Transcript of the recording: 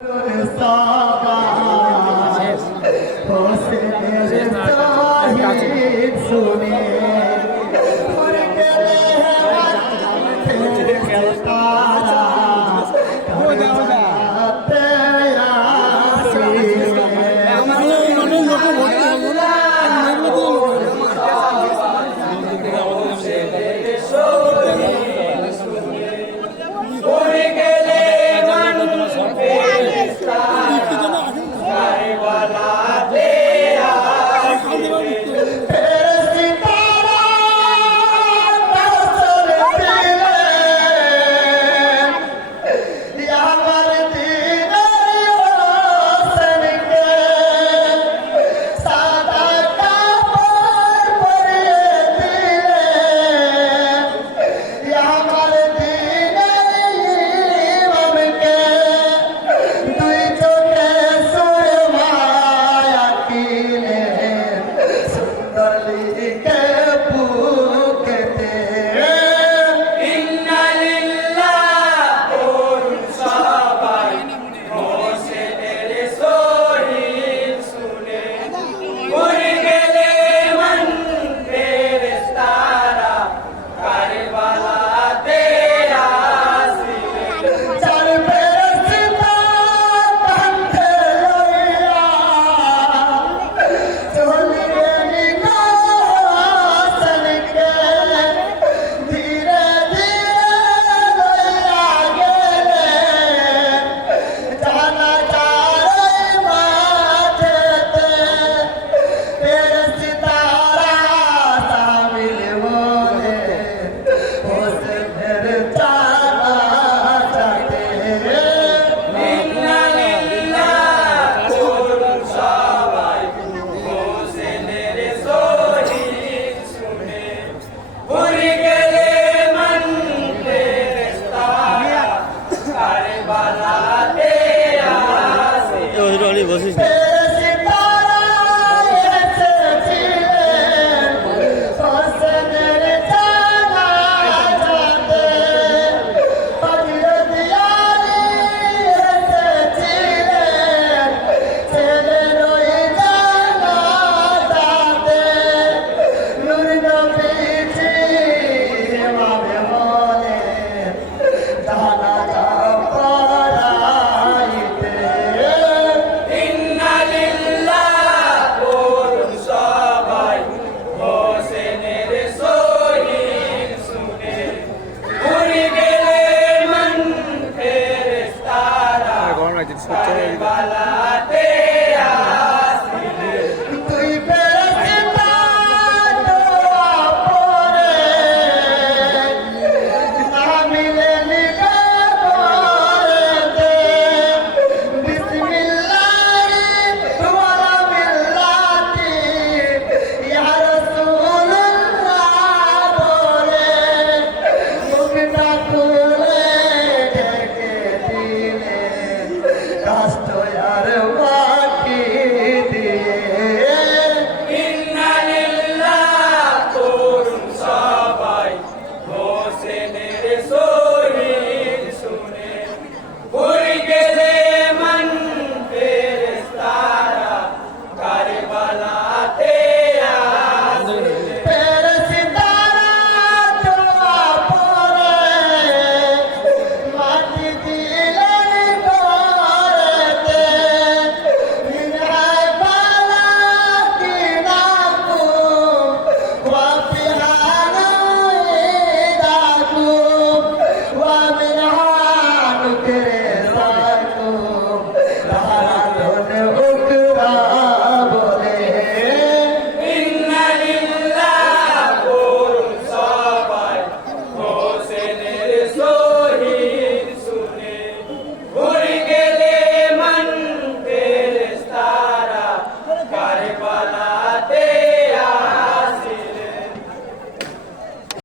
Está